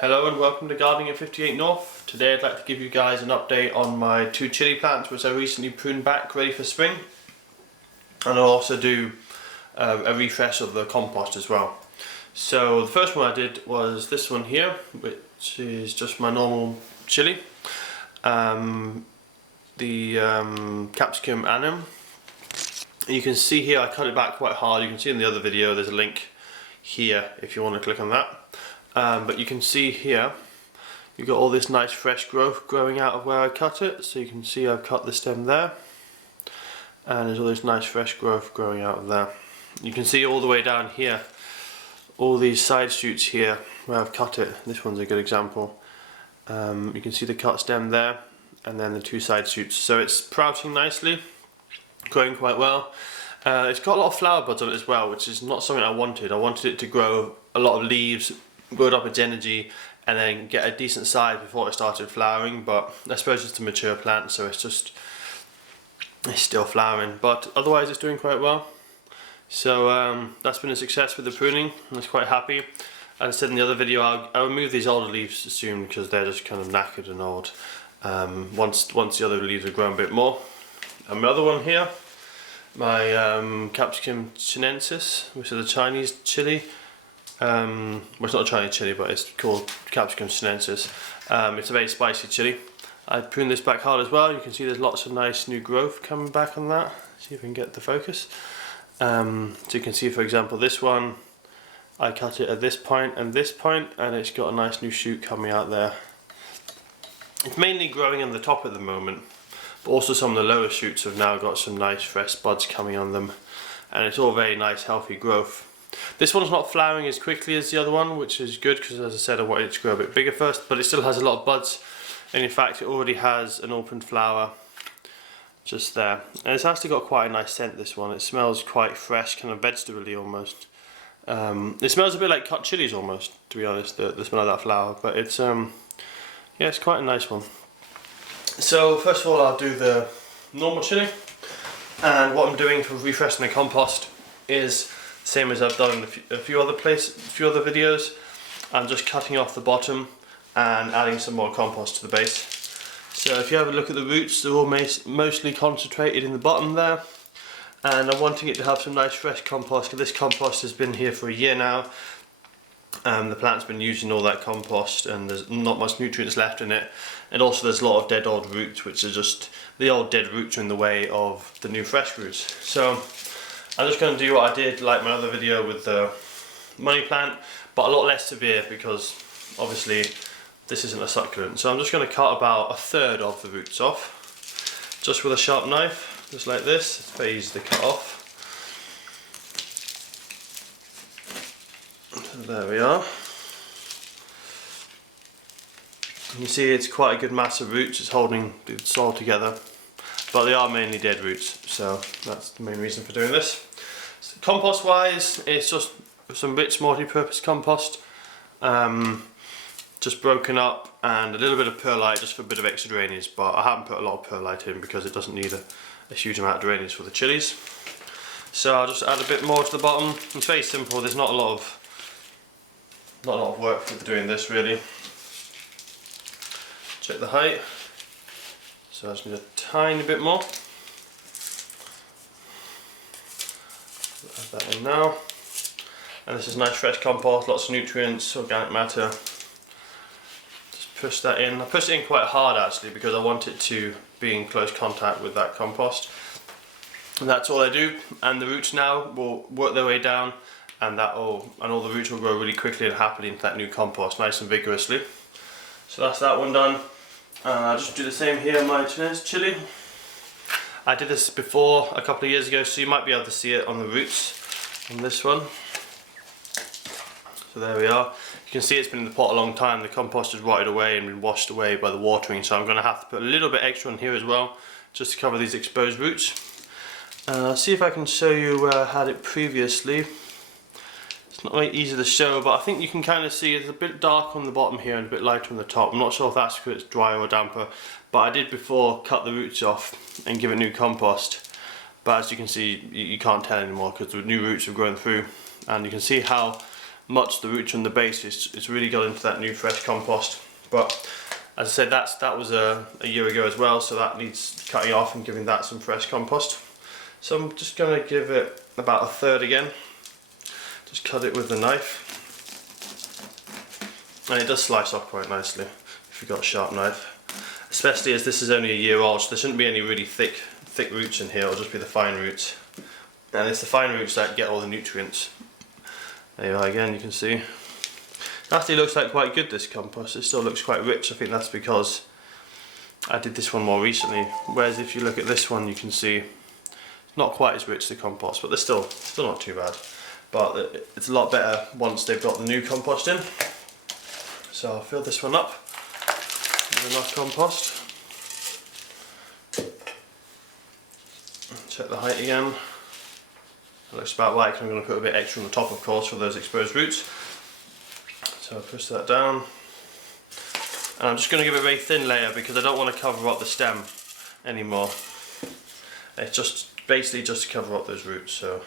Hello and welcome to Gardening at 58 North. Today I'd like to give you guys an update on my 2 chilli plants which I recently pruned back ready for spring. And I'll also do a refresh of the compost as well. So the first one I did was this one here, which is just my normal chilli. Capsicum annuum. You can see here I cut it back quite hard. You can see in the other video there's a link here if you want to click on that. But you can see here you've got all this nice fresh growth growing out of where I cut it. So you can see I've cut the stem there and there's all this nice fresh growth growing out of there. You can see all the way down here all these side shoots here where I've cut it. This one's a good example. You can see the cut stem there and then the 2 side shoots. So it's sprouting nicely, growing quite well. It's got a lot of flower buds on it as well, which is not something I wanted. I wanted it to grow a lot of leaves, build up its energy, and then get a decent size before it started flowering. But I suppose it's a mature plant, so it's still flowering. But otherwise it's doing quite well. So that's been a success with the pruning. I was quite happy. As I said in the other video, I'll remove these older leaves soon because they're just kind of knackered and old. Once the other leaves have grown a bit more. And my other one here, my Capsicum sinensis, which is a Chinese chilli. Well, it's not a Chinese chilli, but it's called Capsicum sinensis. It's a very spicy chilli. I pruned this back hard as well. You can see there's lots of nice new growth coming back on that. See if we can get the focus. So you can see, for example, this one, I cut it at this point and it's got a nice new shoot coming out there. It's mainly growing on the top at the moment, but also some of the lower shoots have now got some nice fresh buds coming on them, and it's all very nice healthy growth. This one's not flowering as quickly as the other one, which is good because, as I said, I wanted it to grow a bit bigger first, but it still has a lot of buds, and in fact it already has an opened flower just there. And it's actually got quite a nice scent, this one. It smells quite fresh, kind of vegetable-y almost. It smells a bit like cut chilies almost, to be honest, the smell of that flower, but it's yeah, it's quite a nice one. So first of all I'll do the normal chilli, and what I'm doing for refreshing the compost is the same as I've done in a few other videos. I'm just cutting off the bottom and adding some more compost to the base. So if you have a look at the roots, they're all mostly concentrated in the bottom there, and I'm wanting it to have some nice fresh compost because this compost has been here for a year now. The plant's been using all that compost and there's not much nutrients left in it, and also there's a lot of dead old roots, which are just the old dead roots are in the way of the new fresh roots. So I'm just going to do what I did like my other video with the money plant, but a lot less severe because obviously this isn't a succulent. So I'm just going to cut about 1/3 of the roots off just with a sharp knife, just like this. It's very easy to cut off. There we are. You see it's quite a good mass of roots, it's holding the soil together, but they are mainly dead roots, so that's the main reason for doing this. So compost wise, it's just some rich multi-purpose compost, just broken up, and a little bit of perlite just for a bit of extra drainage, but I haven't put a lot of perlite in because it doesn't need a huge amount of drainage for the chilies. So I'll just add a bit more to the bottom. It's very simple, there's not a lot of work for doing this really. Check the height. So I just need a tiny bit more. Add that in now. And this is nice fresh compost, lots of nutrients, organic matter. Just push that in. I pushed it in quite hard actually because I want it to be in close contact with that compost. And that's all I do. And the roots now will work their way down, and all the roots will grow really quickly and happily into that new compost, nice and vigorously. So that's that one done. I'll just do the same here in my chilli. I did this before a couple of years ago, so you might be able to see it on the roots on this one. So there we are. You can see it's been in the pot a long time. The compost has rotted away and been washed away by the watering, so I'm going to have to put a little bit extra on here as well, just to cover these exposed roots. I'll see if I can show you where I had it previously. It's not very easy to show, but I think you can kind of see it's a bit dark on the bottom here and a bit lighter on the top. I'm not sure if that's because it's drier or damper, but I did before cut the roots off and give it new compost. But as you can see, you can't tell anymore because the new roots have grown through, and you can see how much the roots from the base. It's really got into that new fresh compost. But as I said, that was a year ago as well, so that needs cutting off and giving that some fresh compost. So I'm just going to give it about a third again. Just cut it with the knife. And it does slice off quite nicely if you've got a sharp knife. Especially as this is only a year old, so there shouldn't be any really thick roots in here, it'll just be the fine roots. And it's the fine roots that get all the nutrients. There you are again, you can see. It actually looks like quite good, this compost. It still looks quite rich. I think that's because I did this one more recently. Whereas if you look at this one, you can see it's not quite as rich, the compost, but they're still not too bad. But it's a lot better once they've got the new compost in. So I'll fill this one up with enough compost. Check the height again. It looks about right, 'cause I'm going to put a bit extra on the top, of course, for those exposed roots. So I'll push that down. And I'm just going to give it a very thin layer because I don't want to cover up the stem anymore. It's just basically just to cover up those roots. So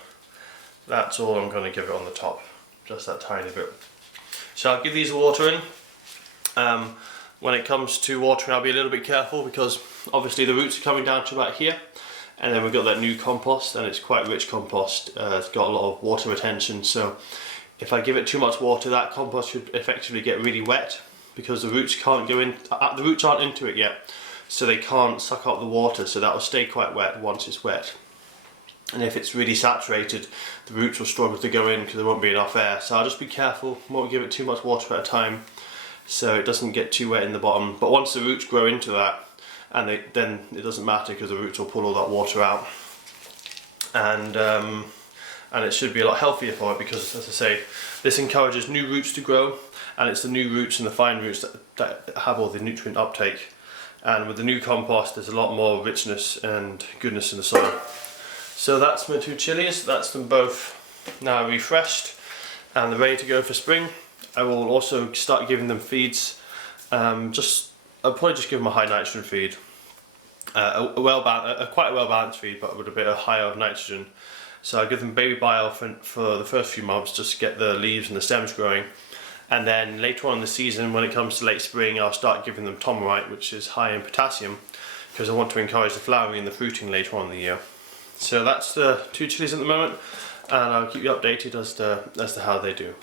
that's all I'm going to give it on the top, just that tiny bit. So I'll give these water in. When it comes to watering, I'll be a little bit careful because obviously the roots are coming down to about here, and then we've got that new compost, and it's quite rich compost. It's got a lot of water retention, so if I give it too much water, that compost should effectively get really wet because the roots can't go in. The roots aren't into it yet, so they can't suck up the water. So that will stay quite wet once it's wet. And if it's really saturated, the roots will struggle to go in because there won't be enough air. So I'll just be careful, won't give it too much water at a time so it doesn't get too wet in the bottom. But once the roots grow into that, and then it doesn't matter because the roots will pull all that water out. And it should be a lot healthier for it because, as I say, this encourages new roots to grow, and it's the new roots and the fine roots that have all the nutrient uptake. And with the new compost, there's a lot more richness and goodness in the soil. So that's my two chilies. That's them both now refreshed and they're ready to go for spring. I will also start giving them feeds. I'll probably just give them a high nitrogen feed, quite a well balanced feed, but with a bit of higher nitrogen. So I'll give them baby bile for the first few months, just to get the leaves and the stems growing. And then later on in the season, when it comes to late spring, I'll start giving them tomerite, which is high in potassium, because I want to encourage the flowering and the fruiting later on in the year. So that's the two chilies at the moment, and I'll keep you updated as to how they do.